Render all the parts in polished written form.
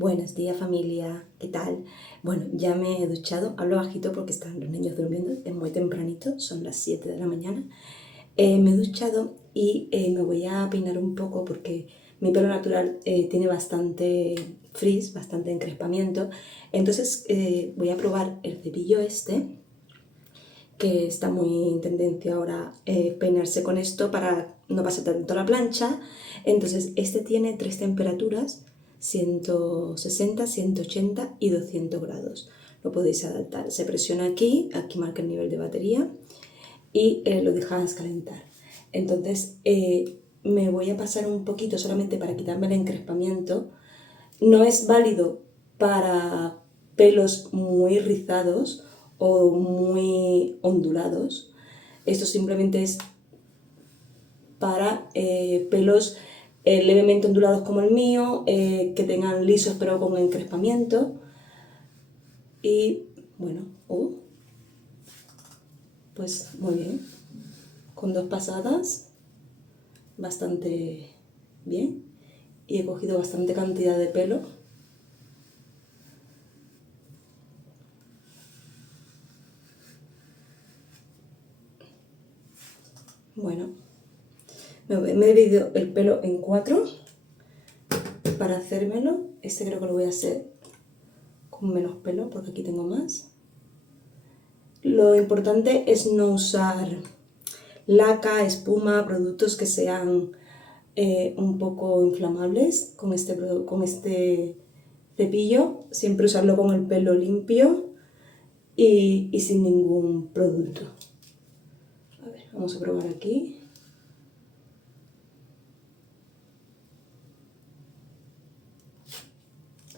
Buenos días familia, ¿qué tal? Bueno, ya me he duchado, hablo bajito porque están los niños durmiendo, es muy tempranito, son las 7 de la mañana. Me he duchado y me voy a peinar un poco porque mi pelo natural tiene bastante frizz, bastante encrespamiento. Entonces voy a probar el cepillo este, que está muy en tendencia ahora peinarse con esto para no pasar tanto la plancha. Entonces este tiene tres temperaturas: 160, 180 y 200 grados. Lo podéis adaptar. Se presiona aquí, aquí marca el nivel de batería y lo dejas calentar. Entonces me voy a pasar un poquito solamente para quitarme el encrespamiento. No es válido para pelos muy rizados o muy ondulados. Esto simplemente es para pelos levemente ondulados como el mío, que tengan lisos pero con encrespamiento. Y bueno, pues muy bien, con dos pasadas, bastante bien. Y he cogido bastante cantidad de pelo. Bueno, me he dividido el pelo en 4 para hacérmelo. Este creo que lo voy a hacer con menos pelo porque aquí tengo más. Lo importante es no usar laca, espuma, productos que sean un poco inflamables con este cepillo. Siempre usarlo con el pelo limpio y sin ningún producto. A ver, vamos a probar aquí.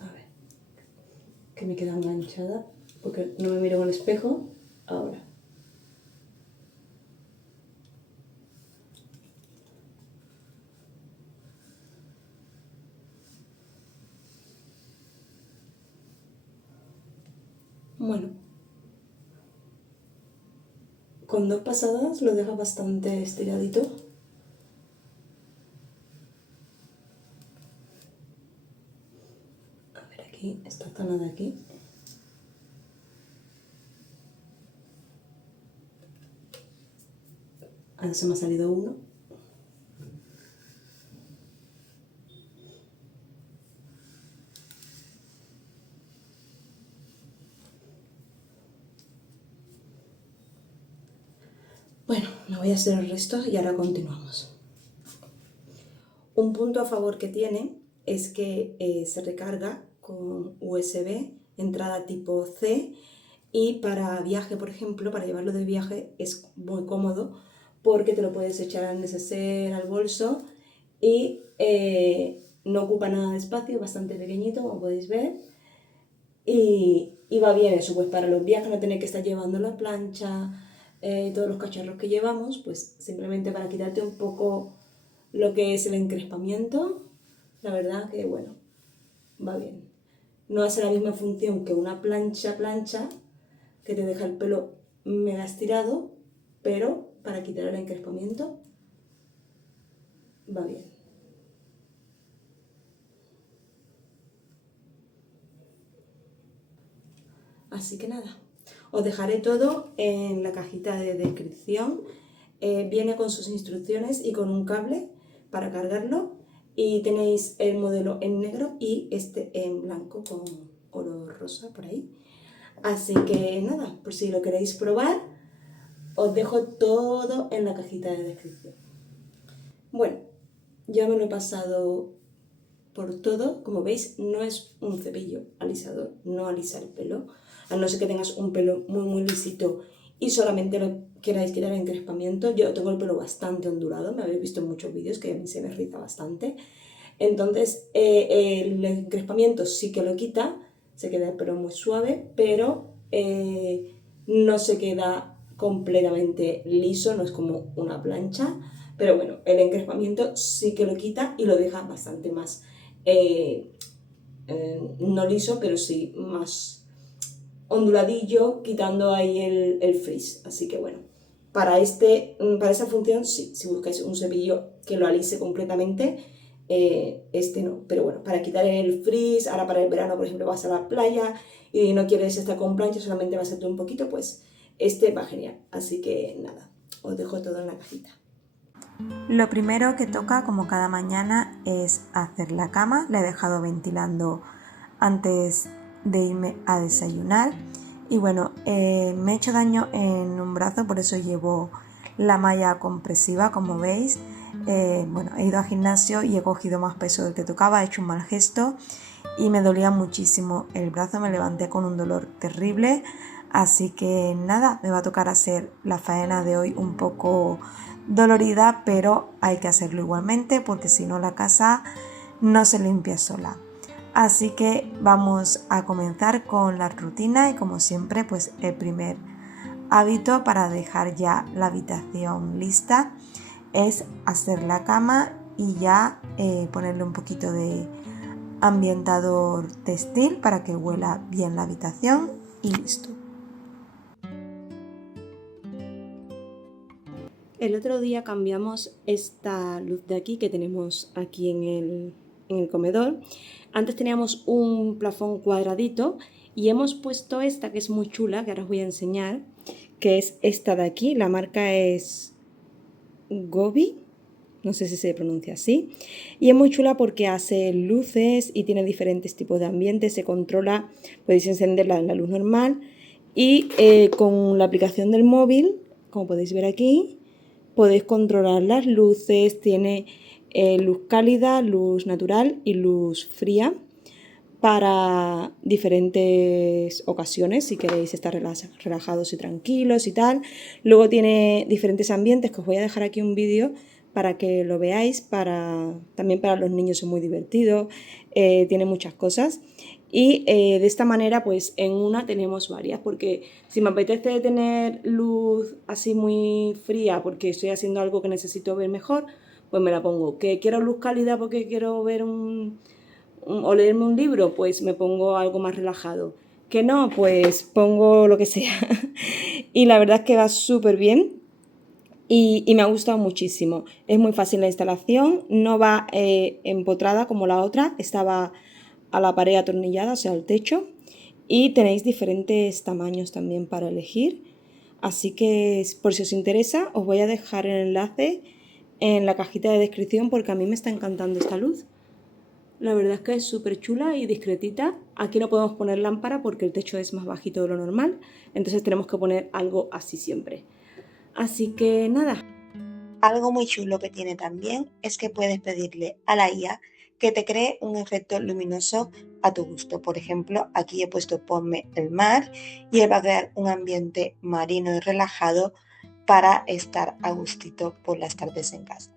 A ver, que me queda enganchada porque no me miro en el espejo. Ahora. Bueno, con dos pasadas lo deja bastante estiradito. A ver, aquí, esta zona de aquí. Ahora se me ha salido uno. Bueno, me voy a hacer el resto y ahora continuamos. Un punto a favor que tiene es que se recarga con USB, entrada tipo C, y para viaje, por ejemplo, para llevarlo de viaje es muy cómodo porque te lo puedes echar al neceser, al bolso, y no ocupa nada de espacio, bastante pequeñito, como podéis ver. Y va bien eso, pues para los viajes no tener que estar llevando la plancha, todos los cacharros que llevamos, pues simplemente para quitarte un poco lo que es el encrespamiento. La verdad que bueno, va bien. No hace la misma función que una plancha que te deja el pelo mega estirado, pero para quitar el encrespamiento va bien. Así que nada, os dejaré todo en la cajita de descripción. Viene con sus instrucciones y con un cable para cargarlo. Y tenéis el modelo en negro y este en blanco con oro rosa por ahí. Así que nada, por si lo queréis probar, os dejo todo en la cajita de descripción. Bueno, ya me lo he pasado por todo. Como veis, no es un cepillo alisador, no alisa el pelo, a no ser que tengas un pelo muy lisito y solamente lo queráis quitar el encrespamiento. Yo tengo el pelo bastante ondulado, me habéis visto en muchos vídeos que a mí se me riza bastante. Entonces el encrespamiento sí que lo quita, se queda el pelo muy suave, pero no se queda completamente liso, no es como una plancha. Pero bueno, el encrespamiento sí que lo quita y lo deja bastante más, no liso, pero sí más onduladillo, quitando ahí el frizz. Así que bueno, para esa función sí, si buscáis un cepillo que lo alise completamente, este no. Pero bueno, para quitar el frizz, ahora para el verano, por ejemplo, vas a la playa y no quieres estar con plancha, solamente vas a hacer un poquito, pues este va genial. Así que nada, os dejo todo en la cajita. Lo primero que toca, como cada mañana, es hacer la cama. La he dejado ventilando antes de irme a desayunar. Y bueno, me he hecho daño en un brazo, por eso llevo la malla compresiva, como veis. Bueno, he ido al gimnasio y he cogido más peso del que tocaba, he hecho un mal gesto y me dolía muchísimo el brazo, me levanté con un dolor terrible. Así que nada, me va a tocar hacer la faena de hoy un poco dolorida, pero hay que hacerlo igualmente porque si no la casa no se limpia sola. Así que vamos a comenzar con la rutina y como siempre pues el primer hábito para dejar ya la habitación lista es hacer la cama y ya ponerle un poquito de ambientador textil para que huela bien la habitación y listo. El otro día cambiamos esta luz de aquí que tenemos aquí en el comedor. Antes teníamos un plafón cuadradito y hemos puesto esta que es muy chula, que ahora os voy a enseñar, que es esta de aquí. La marca es Gobi, no sé si se pronuncia así. Y es muy chula porque hace luces y tiene diferentes tipos de ambientes, se controla, podéis encenderla en la luz normal y con la aplicación del móvil, como podéis ver aquí, podéis controlar las luces, tiene luz cálida, luz natural y luz fría para diferentes ocasiones, si queréis estar relajados y tranquilos y tal. Luego tiene diferentes ambientes, que os voy a dejar aquí un vídeo para que lo veáis, también para los niños es muy divertido, tiene muchas cosas. Y de esta manera, pues en una tenemos varias, porque si me apetece tener luz así muy fría, porque estoy haciendo algo que necesito ver mejor, pues me la pongo. Que quiero luz cálida porque quiero ver o leerme un libro, pues me pongo algo más relajado. Que no, pues pongo lo que sea. Y la verdad es que va súper bien. Y me ha gustado muchísimo. Es muy fácil la instalación, no va empotrada como la otra, estaba a la pared atornillada, o sea, al techo. Y tenéis diferentes tamaños también para elegir. Así que por si os interesa, os voy a dejar el enlace en la cajita de descripción porque a mí me está encantando esta luz. La verdad es que es súper chula y discretita. Aquí no podemos poner lámpara porque el techo es más bajito de lo normal, entonces tenemos que poner algo así siempre. Así que nada. Algo muy chulo que tiene también es que puedes pedirle a la IA que te cree un efecto luminoso a tu gusto. Por ejemplo, aquí he puesto ponme el mar y él va a crear un ambiente marino y relajado para estar a gustito por las tardes en casa.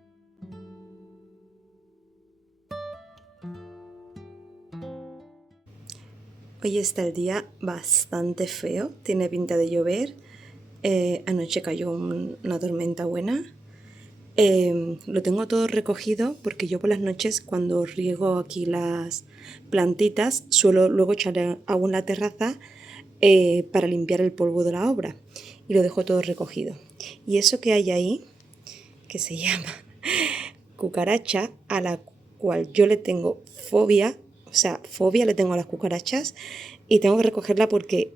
Hoy está el día bastante feo, tiene pinta de llover. Anoche cayó una tormenta buena. Lo tengo todo recogido porque yo por las noches cuando riego aquí las plantitas suelo luego echarle agua en la terraza para limpiar el polvo de la obra y lo dejo todo recogido. Y eso que hay ahí, que se llama cucaracha, a la cual yo le tengo fobia, o sea, fobia le tengo a las cucarachas y tengo que recogerla porque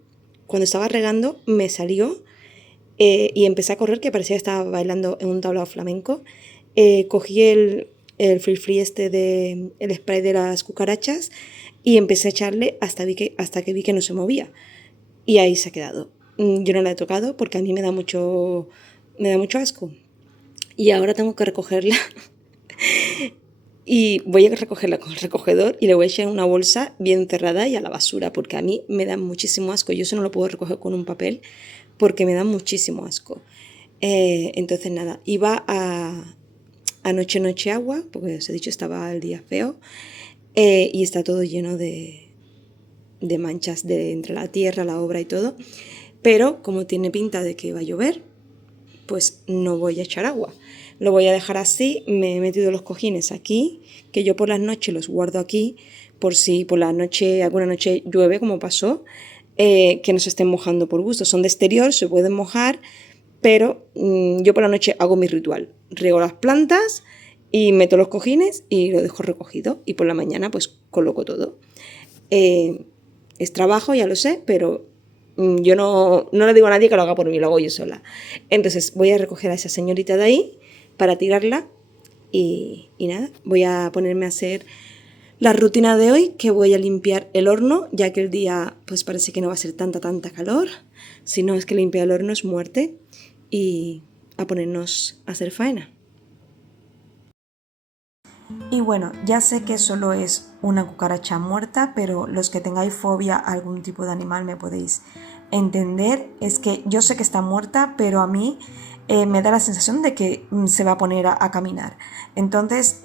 cuando estaba regando me salió y empecé a correr que parecía que estaba bailando en un tablao flamenco. Cogí el free este de el spray de las cucarachas y empecé a echarle hasta que vi que no se movía y ahí se ha quedado. Yo no la he tocado porque a mí me da mucho asco y ahora tengo que recogerla y voy a recogerla con el recogedor y le voy a echar en una bolsa bien cerrada y a la basura porque a mí me da muchísimo asco. Yo eso no lo puedo recoger con un papel porque me da muchísimo asco. Entonces nada, iba a noche agua, porque os he dicho estaba el día feo, y está todo lleno de manchas entre la tierra, la obra y todo, pero como tiene pinta de que va a llover, pues no voy a echar agua. Lo voy a dejar así, me he metido los cojines aquí, que yo por las noches los guardo aquí, por si por la noche, alguna noche llueve, como pasó, que no se estén mojando por gusto. Son de exterior, se pueden mojar, pero yo por la noche hago mi ritual. Riego las plantas y meto los cojines y lo dejo recogido y por la mañana pues coloco todo. Es trabajo, ya lo sé, pero yo no le digo a nadie que lo haga por mí, lo hago yo sola. Entonces voy a recoger a esa señorita de ahí para tirarla y nada, voy a ponerme a hacer la rutina de hoy, que voy a limpiar el horno, ya que el día pues parece que no va a ser tanta calor. Si no, es que limpiar el horno es muerte, y a ponernos a hacer faena. Y bueno, ya sé que solo es una cucaracha muerta, pero los que tengáis fobia a algún tipo de animal me podéis entender. Es que yo sé que está muerta, pero a mí me da la sensación de que se va a poner a caminar. Entonces,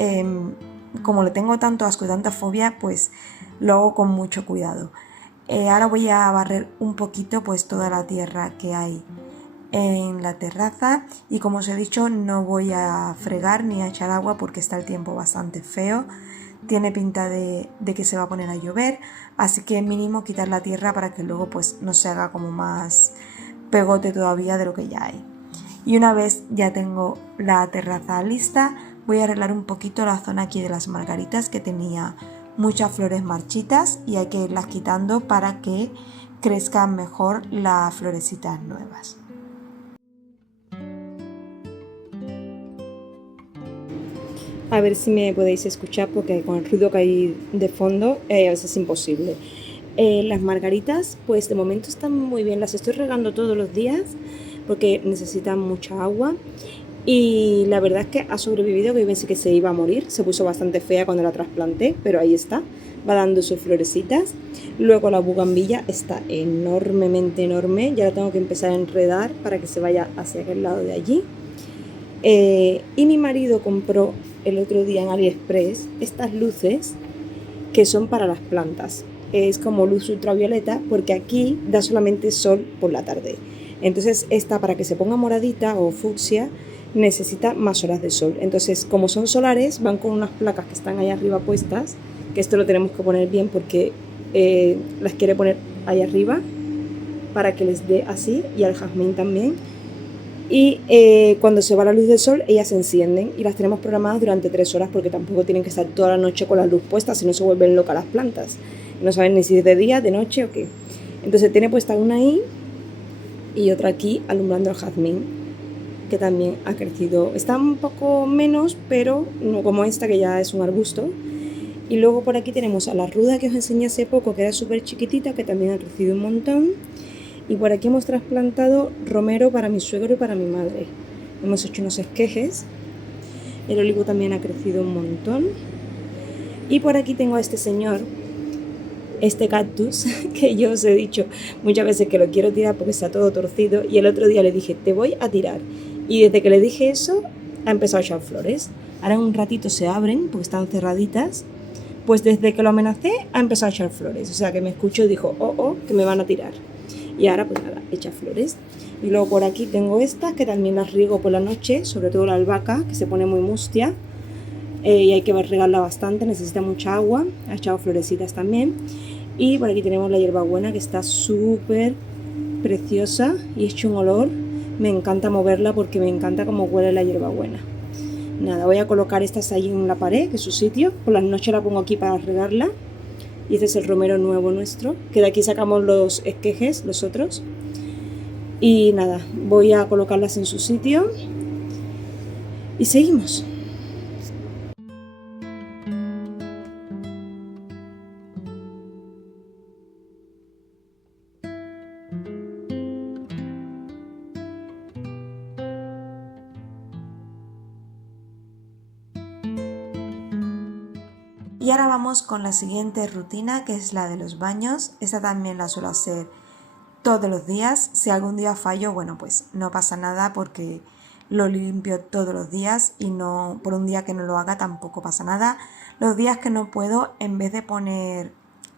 como le tengo tanto asco y tanta fobia, pues lo hago con mucho cuidado. Ahora voy a barrer un poquito pues toda la tierra que hay en la terraza, y como os he dicho, no voy a fregar ni a echar agua porque está el tiempo bastante feo. Tiene pinta de que se va a poner a llover, así que mínimo quitar la tierra para que luego pues no se haga como más pegote todavía de lo que ya hay. Y una vez ya tengo la terraza lista, voy a arreglar un poquito la zona aquí de las margaritas, que tenía muchas flores marchitas y hay que irlas quitando para que crezcan mejor las florecitas nuevas. A ver si me podéis escuchar, porque con el ruido que hay de fondo a veces es imposible. Las margaritas pues de momento están muy bien, las estoy regando todos los días porque necesitan mucha agua, y la verdad es que ha sobrevivido, que yo pensé que se iba a morir, se puso bastante fea cuando la trasplanté, pero ahí está, va dando sus florecitas. Luego la bugambilla está enormemente enorme, ya la tengo que empezar a enredar para que se vaya hacia aquel lado de allí. Y mi marido compró el otro día en AliExpress estas luces que son para las plantas. Es como luz ultravioleta, porque aquí da solamente sol por la tarde. Entonces esta, para que se ponga moradita o fucsia, necesita más horas de sol. Entonces, como son solares, van con unas placas que están ahí arriba puestas, que esto lo tenemos que poner bien porque las quiere poner ahí arriba para que les dé así, y al jazmín también. Y cuando se va la luz del sol, ellas se encienden, y las tenemos programadas durante 3 horas, porque tampoco tienen que estar toda la noche con la luz puesta, si no se vuelven locas las plantas. No saben ni si es de día, de noche o qué. Entonces tiene puesta una ahí y otra aquí alumbrando el jazmín, que también ha crecido. Está un poco menos, pero no como esta, que ya es un arbusto. Y luego por aquí tenemos a la ruda que os enseñé hace poco, que era súper chiquitita, que también ha crecido un montón. Y por aquí hemos trasplantado romero para mi suegro y para mi madre. Hemos hecho unos esquejes. El olivo también ha crecido un montón. Y por aquí tengo a este señor, este cactus, que yo os he dicho muchas veces que lo quiero tirar porque está todo torcido. Y el otro día le dije, te voy a tirar. Y desde que le dije eso, ha empezado a echar flores. Ahora en un ratito se abren porque están cerraditas. Pues desde que lo amenacé, ha empezado a echar flores. O sea, que me escuchó y dijo, oh, que me van a tirar. Y ahora pues nada, echa flores. Y luego por aquí tengo estas, que también las riego por la noche, sobre todo la albahaca, que se pone muy mustia, y hay que regarla bastante, necesita mucha agua. Ha echado florecitas también. Y por aquí tenemos la hierbabuena, que está súper preciosa y echa un olor. Me encanta moverla porque me encanta cómo huele la hierbabuena. Nada, voy a colocar estas ahí en la pared, que es su sitio. Por las noches la pongo aquí para regarla. Y este es el romero nuevo nuestro, que de aquí sacamos los esquejes, los otros. Y nada, voy a colocarlas en su sitio y seguimos. Y ahora vamos con la siguiente rutina, que es la de los baños. Esta también la suelo hacer todos los días. Si algún día fallo, bueno, pues no pasa nada porque lo limpio todos los días, y no, por un día que no lo haga tampoco pasa nada. Los días que no puedo, en vez de poner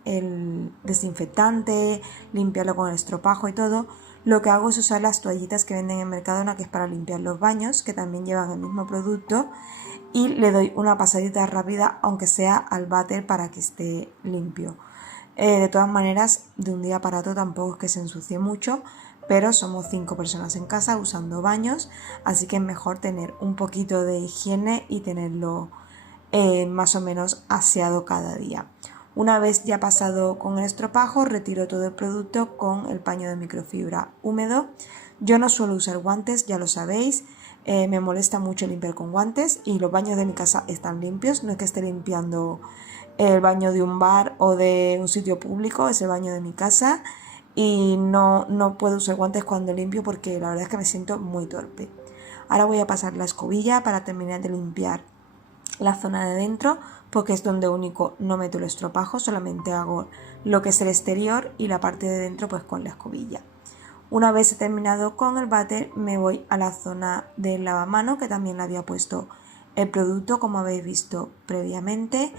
el desinfectante, limpiarlo con el estropajo y todo, lo que hago es usar las toallitas que venden en Mercadona, que es para limpiar los baños, que también llevan el mismo producto, y le doy una pasadita rápida, aunque sea al váter, para que esté limpio. De todas maneras, de un día para otro tampoco es que se ensucie mucho, pero somos 5 personas en casa usando baños, así que es mejor tener un poquito de higiene y tenerlo más o menos aseado cada día. Una vez ya pasado con el estropajo, retiro todo el producto con el paño de microfibra húmedo. Yo no suelo usar guantes, ya lo sabéis, me molesta mucho limpiar con guantes y los baños de mi casa están limpios, no es que esté limpiando el baño de un bar o de un sitio público, es el baño de mi casa y no puedo usar guantes cuando limpio porque la verdad es que me siento muy torpe. Ahora voy a pasar la escobilla para terminar de limpiar la zona de dentro, porque es donde único no meto el estropajo, solamente hago lo que es el exterior y la parte de dentro pues con la escobilla. Una vez he terminado con el váter, me voy a la zona del lavamanos, que también le había puesto el producto como habéis visto previamente.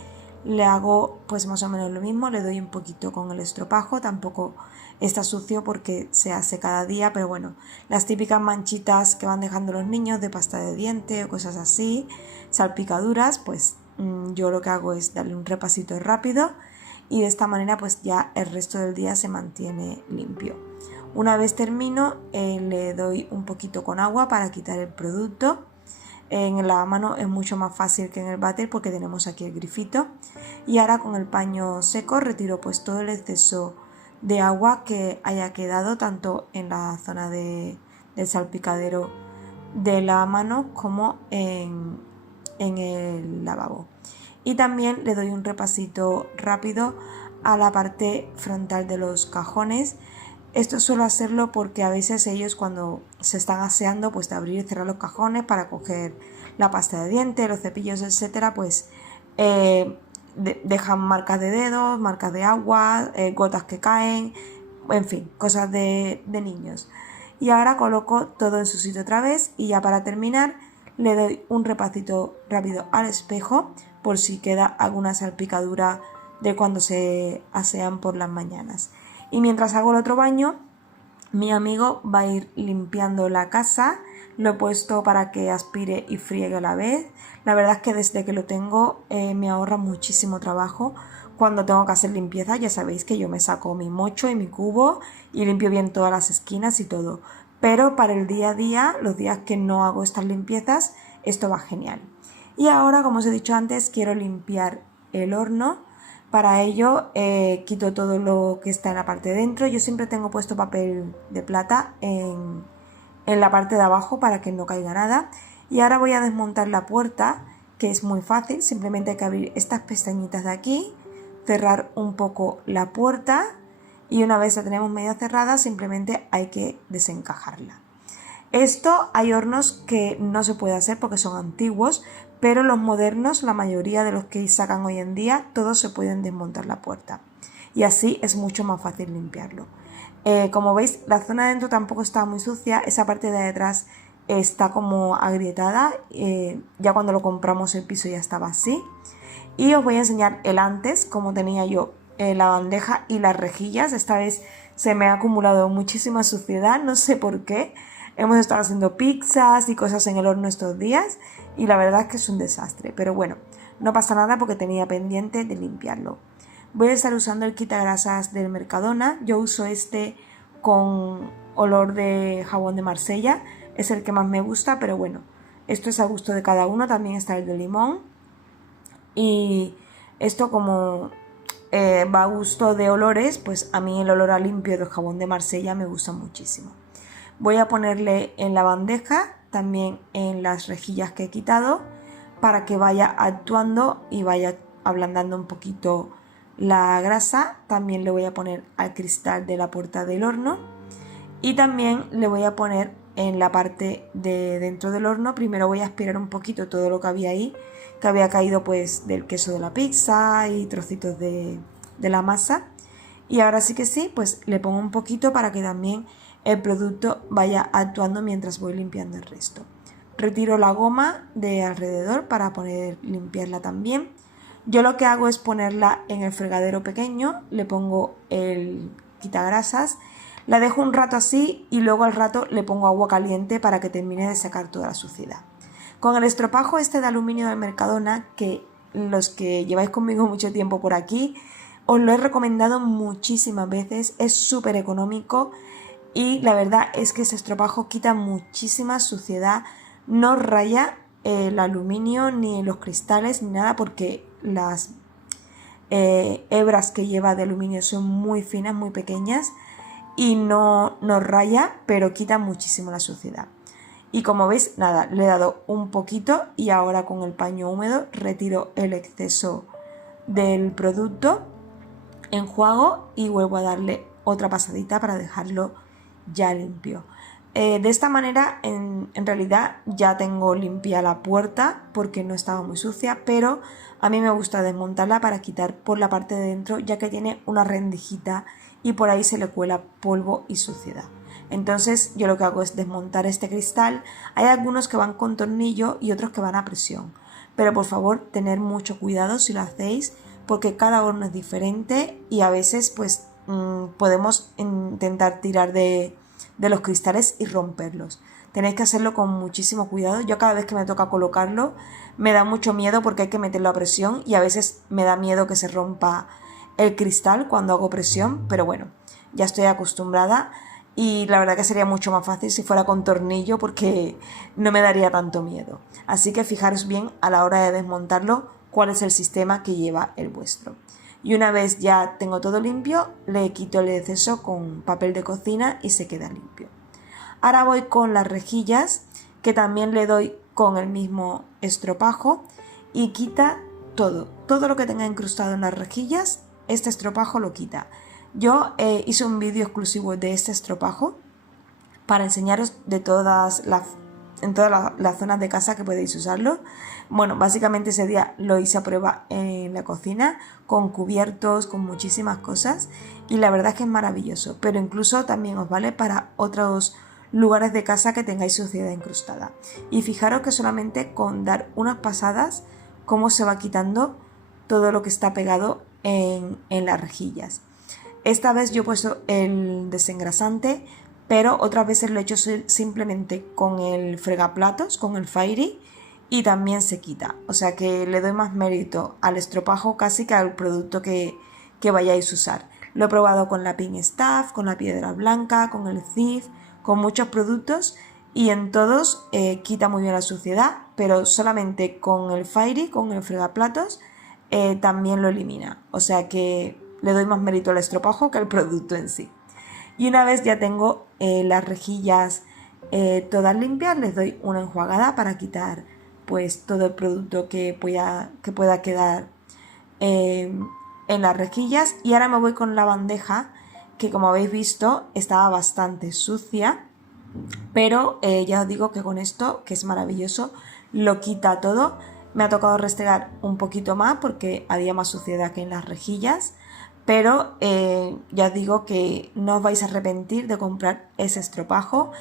Le hago pues más o menos lo mismo, le doy un poquito con el estropajo, tampoco está sucio porque se hace cada día, pero bueno, las típicas manchitas que van dejando los niños de pasta de diente o cosas así, salpicaduras, pues yo lo que hago es darle un repasito rápido y de esta manera pues ya el resto del día se mantiene limpio. Una vez termino, le doy un poquito con agua para quitar el producto. En el lavamanos es mucho más fácil que en el váter porque tenemos aquí el grifito. Y ahora con el paño seco retiro pues todo el exceso de agua que haya quedado tanto en la zona del salpicadero del lavamanos como en el lavabo. Y también le doy un repasito rápido a la parte frontal de los cajones. Esto suelo hacerlo porque a veces ellos cuando se están aseando pues de abrir y cerrar los cajones para coger la pasta de dientes, los cepillos, etcétera, pues dejan marcas de dedos, marcas de agua, gotas que caen, en fin, cosas de niños. Y ahora coloco todo en su sitio otra vez y ya para terminar le doy un repasito rápido al espejo por si queda alguna salpicadura de cuando se asean por las mañanas. Y mientras hago el otro baño, mi amigo va a ir limpiando la casa. Lo he puesto para que aspire y friegue a la vez. La verdad es que desde que lo tengo me ahorra muchísimo trabajo. Cuando tengo que hacer limpieza, ya sabéis que yo me saco mi mocho y mi cubo y limpio bien todas las esquinas y todo. Pero para el día a día, los días que no hago estas limpiezas, esto va genial. Y ahora, como os he dicho antes, quiero limpiar el horno. Para ello quito todo lo que está en la parte de dentro. Yo siempre tengo puesto papel de plata en la parte de abajo para que no caiga nada. Y ahora voy a desmontar la puerta, que es muy fácil. Simplemente hay que abrir estas pestañitas de aquí, cerrar un poco la puerta y una vez la tenemos media cerrada simplemente hay que desencajarla. Esto hay hornos que no se puede hacer porque son antiguos, pero los modernos, la mayoría de los que sacan hoy en día, todos se pueden desmontar la puerta y así es mucho más fácil limpiarlo. Como veis, la zona de dentro tampoco está muy sucia, esa parte de detrás está como agrietada, ya cuando lo compramos el piso ya estaba así. Y os voy a enseñar el antes, como tenía yo la bandeja y las rejillas. Esta vez se me ha acumulado muchísima suciedad, no sé por qué. Hemos estado haciendo pizzas y cosas en el horno estos días y la verdad es que es un desastre. Pero bueno, no pasa nada porque tenía pendiente de limpiarlo. Voy a estar usando el quitagrasas del Mercadona. Yo uso este con olor de jabón de Marsella. Es el que más me gusta, pero bueno, esto es a gusto de cada uno. También está el de limón. Y esto como va a gusto de olores, pues a mí el olor a limpio del jabón de Marsella me gusta muchísimo. Voy a ponerle en la bandeja, también en las rejillas que he quitado, para que vaya actuando y vaya ablandando un poquito la grasa. También le voy a poner al cristal de la puerta del horno y también le voy a poner en la parte de dentro del horno. Primero voy a aspirar un poquito todo lo que había ahí, que había caído pues del queso de la pizza y trocitos de la masa. Y ahora sí que sí, pues le pongo un poquito para que también el producto vaya actuando mientras voy limpiando el resto. Retiro la goma de alrededor para poder limpiarla también. Yo lo que hago es ponerla en el fregadero pequeño, le pongo el quitagrasas, la dejo un rato así y luego al rato le pongo agua caliente para que termine de sacar toda la suciedad. Con el estropajo este de aluminio del Mercadona, que los que lleváis conmigo mucho tiempo por aquí, os lo he recomendado muchísimas veces, es súper económico y la verdad es que ese estropajo quita muchísima suciedad, no raya el aluminio ni los cristales ni nada, porque las hebras que lleva de aluminio son muy finas, muy pequeñas, y no raya, pero quita muchísimo la suciedad. Y como veis, nada, le he dado un poquito y ahora con el paño húmedo retiro el exceso del producto, enjuago y vuelvo a darle otra pasadita para dejarlo ya limpio. De esta manera en realidad ya tengo limpia la puerta porque no estaba muy sucia, pero a mí me gusta desmontarla para quitar por la parte de dentro, ya que tiene una rendijita y por ahí se le cuela polvo y suciedad. Entonces yo lo que hago es desmontar este cristal. Hay algunos que van con tornillo y otros que van a presión, pero por favor tener mucho cuidado si lo hacéis, porque cada horno es diferente y a veces pues podemos intentar tirar de los cristales y romperlos. Tenéis que hacerlo con muchísimo cuidado. Yo cada vez que me toca colocarlo me da mucho miedo porque hay que meterlo a presión y a veces me da miedo que se rompa el cristal cuando hago presión, pero bueno, ya estoy acostumbrada y la verdad que sería mucho más fácil si fuera con tornillo porque no me daría tanto miedo. Así que fijaros bien a la hora de desmontarlo cuál es el sistema que lleva el vuestro. Y una vez ya tengo todo limpio, le quito el exceso con papel de cocina y se queda limpio. Ahora voy con las rejillas, que también le doy con el mismo estropajo y quita todo lo que tenga incrustado en las rejillas, este estropajo lo quita. Yo hice un vídeo exclusivo de este estropajo para enseñaros en todas las zonas de casa que podéis usarlo. Bueno, básicamente ese día lo hice a prueba en la cocina, con cubiertos, con muchísimas cosas, y la verdad es que es maravilloso, pero incluso también os vale para otros lugares de casa que tengáis suciedad incrustada. Y fijaros que solamente con dar unas pasadas, cómo se va quitando todo lo que está pegado en las rejillas. Esta vez yo he puesto el desengrasante, pero otras veces lo he hecho simplemente con el fregaplatos, con el Fairy, y también se quita. O sea que le doy más mérito al estropajo casi que al producto que vayáis a usar. Lo he probado con la Pink Staff, con la piedra blanca, con el Cif, con muchos productos, y en todos quita muy bien la suciedad, pero solamente con el Fairy, con el fregaplatos, también lo elimina. O sea que le doy más mérito al estropajo que al producto en sí. Y una vez ya tengo las rejillas todas limpias, les doy una enjuagada para quitar pues todo el producto que pueda quedar en las rejillas. Y ahora me voy con la bandeja, que como habéis visto estaba bastante sucia, pero ya os digo que con esto, que es maravilloso, lo quita todo. Me ha tocado restregar un poquito más porque había más suciedad que en las rejillas, pero ya os digo que no os vais a arrepentir de comprar ese estropajo.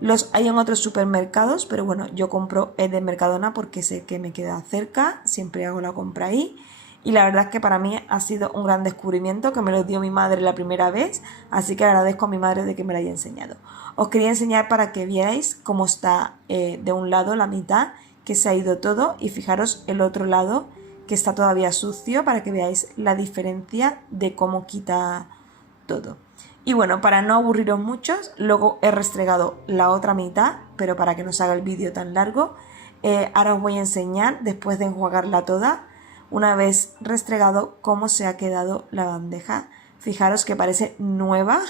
Los hay en otros supermercados, pero bueno, yo compro el de Mercadona porque sé que me queda cerca, siempre hago la compra ahí. Y la verdad es que para mí ha sido un gran descubrimiento, que me lo dio mi madre la primera vez, así que agradezco a mi madre de que me lo haya enseñado. Os quería enseñar para que vierais cómo está de un lado la mitad, que se ha ido todo, y fijaros el otro lado que está todavía sucio, para que veáis la diferencia de cómo quita todo. Y bueno, para no aburriros mucho, luego he restregado la otra mitad, pero para que no se haga el vídeo tan largo, ahora os voy a enseñar, después de enjuagarla toda, una vez restregado, cómo se ha quedado la bandeja. Fijaros que parece nueva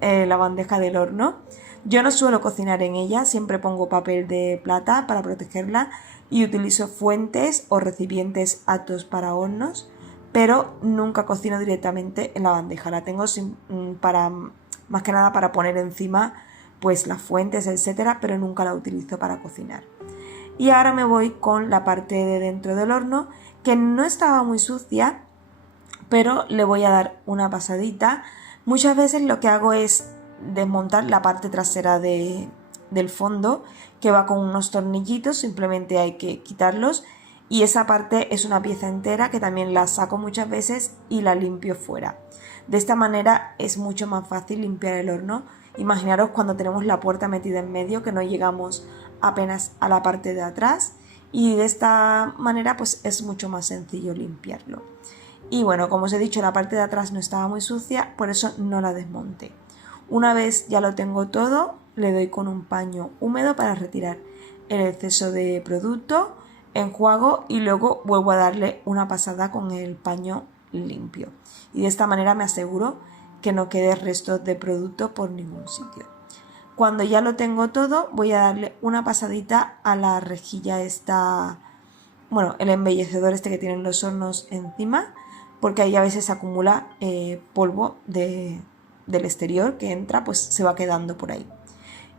la bandeja del horno. Yo no suelo cocinar en ella, siempre pongo papel de plata para protegerla y utilizo fuentes o recipientes aptos para hornos, pero nunca cocino directamente en la bandeja. La tengo más que nada para poner encima pues las fuentes, etcétera, pero nunca la utilizo para cocinar. Y ahora me voy con la parte de dentro del horno, que no estaba muy sucia, pero le voy a dar una pasadita. Muchas veces lo que hago es desmontar la parte trasera del fondo, que va con unos tornillitos, simplemente hay que quitarlos, y esa parte es una pieza entera que también la saco muchas veces y la limpio fuera. De esta manera es mucho más fácil limpiar el horno. Imaginaros cuando tenemos la puerta metida en medio, que no llegamos apenas a la parte de atrás, y de esta manera pues es mucho más sencillo limpiarlo. Y bueno, como os he dicho, la parte de atrás no estaba muy sucia, por eso no la desmonté. Una vez ya lo tengo todo, le doy con un paño húmedo para retirar el exceso de producto, enjuago y luego vuelvo a darle una pasada con el paño limpio. Y de esta manera me aseguro que no quede restos de producto por ningún sitio. Cuando ya lo tengo todo, voy a darle una pasadita a la rejilla esta, bueno, el embellecedor este que tienen los hornos encima, porque ahí a veces acumula polvo del exterior que entra, pues se va quedando por ahí.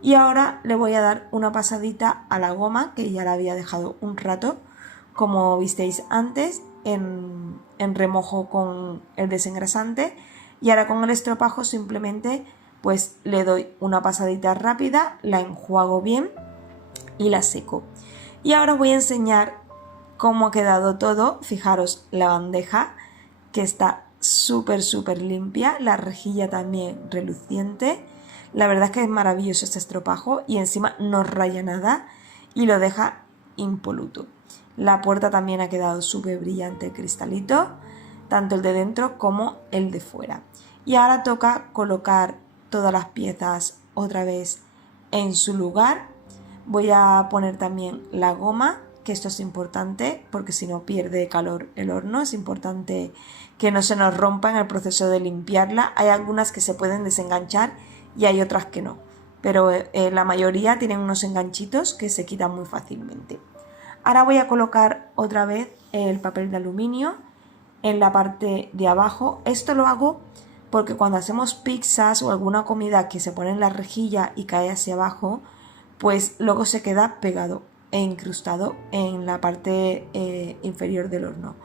Y ahora le voy a dar una pasadita a la goma, que ya la había dejado un rato, como visteis antes, en remojo con el desengrasante. Y ahora con el estropajo simplemente pues le doy una pasadita rápida, la enjuago bien y la seco. Y ahora os voy a enseñar cómo ha quedado todo. Fijaros la bandeja, que está súper limpia, la rejilla también reluciente. La verdad es que es maravilloso este estropajo y encima no raya nada y lo deja impoluto. La puerta también ha quedado súper brillante el cristalito, tanto el de dentro como el de fuera. Y ahora toca colocar todas las piezas otra vez en su lugar. Voy a poner también la goma, que esto es importante porque si no pierde calor el horno. Es importante que no se nos rompa en el proceso de limpiarla. Hay algunas que se pueden desenganchar y hay otras que no, pero la mayoría tienen unos enganchitos que se quitan muy fácilmente. Ahora voy a colocar otra vez el papel de aluminio en la parte de abajo. Esto lo hago porque cuando hacemos pizzas o alguna comida que se pone en la rejilla y cae hacia abajo, pues luego se queda pegado e incrustado en la parte inferior del horno.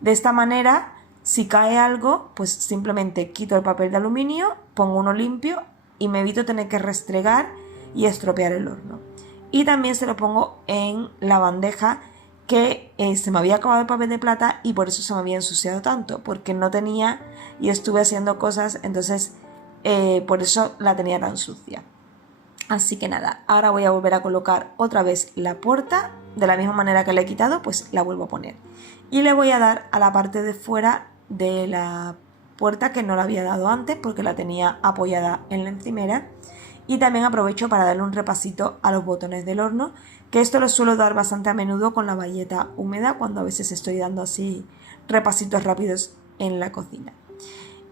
De esta manera, si cae algo, pues simplemente quito el papel de aluminio, pongo uno limpio y me evito tener que restregar y estropear el horno. Y también se lo pongo en la bandeja, que se me había acabado el papel de plata y por eso se me había ensuciado tanto, porque no tenía y estuve haciendo cosas, entonces por eso la tenía tan sucia. Así que nada, ahora voy a volver a colocar otra vez la puerta, de la misma manera que la he quitado, pues la vuelvo a poner. Y le voy a dar a la parte de fuera de la puerta, que no la había dado antes porque la tenía apoyada en la encimera. Y también aprovecho para darle un repasito a los botones del horno, que esto lo suelo dar bastante a menudo con la bayeta húmeda, cuando a veces estoy dando así repasitos rápidos en la cocina.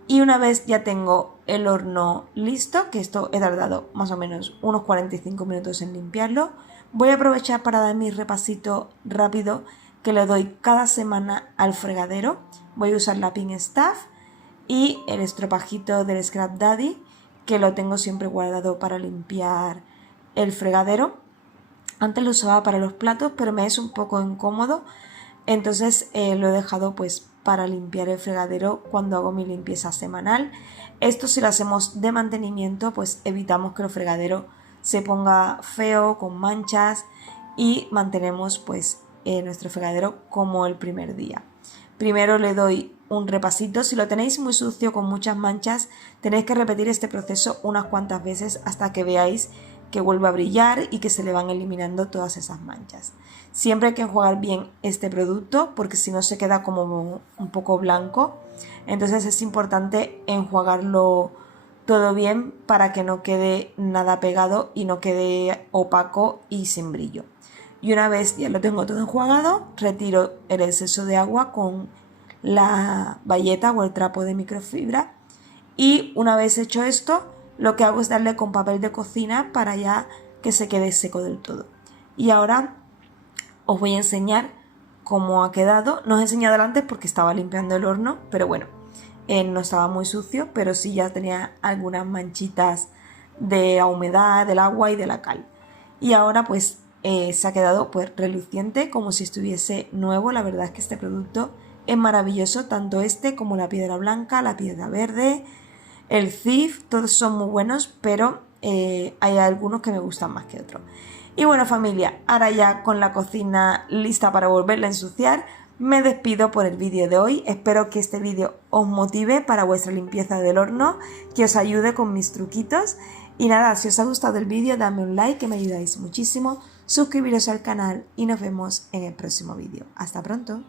Y una vez ya tengo el horno listo, que esto he tardado más o menos unos 45 minutos en limpiarlo, voy a aprovechar para dar mi repasito rápido que le doy cada semana al fregadero. Voy a usar la Pink Stuff y el estropajito del Scrap Daddy, que lo tengo siempre guardado para limpiar el fregadero. Antes lo usaba para los platos, pero me es un poco incómodo, entonces lo he dejado pues para limpiar el fregadero cuando hago mi limpieza semanal. Esto, si lo hacemos de mantenimiento, pues evitamos que el fregadero se ponga feo, con manchas, y mantenemos pues nuestro fregadero como el primer día. Primero le doy un repasito. Si lo tenéis muy sucio con muchas manchas, tenéis que repetir este proceso unas cuantas veces hasta que veáis que vuelve a brillar y que se le van eliminando todas esas manchas. Siempre hay que enjuagar bien este producto porque si no se queda como un poco blanco. Entonces es importante enjuagarlo todo bien para que no quede nada pegado y no quede opaco y sin brillo. Y una vez ya lo tengo todo enjuagado, retiro el exceso de agua con la bayeta o el trapo de microfibra, y una vez hecho esto, lo que hago es darle con papel de cocina para ya que se quede seco del todo. Y ahora os voy a enseñar cómo ha quedado. No os he enseñado antes porque estaba limpiando el horno, pero bueno, no estaba muy sucio, pero sí ya tenía algunas manchitas de la humedad, del agua y de la cal. Y ahora pues se ha quedado pues reluciente, como si estuviese nuevo. La verdad es que este producto es maravilloso, tanto este como la piedra blanca, la piedra verde, el Cif, todos son muy buenos, pero hay algunos que me gustan más que otros. Y bueno, familia, ahora ya con la cocina lista para volverla a ensuciar, me despido por el vídeo de hoy. Espero que este vídeo os motive para vuestra limpieza del horno, que os ayude con mis truquitos. Y nada, si os ha gustado el vídeo, dadme un like, que me ayudáis muchísimo, suscribiros al canal y nos vemos en el próximo vídeo. Hasta pronto.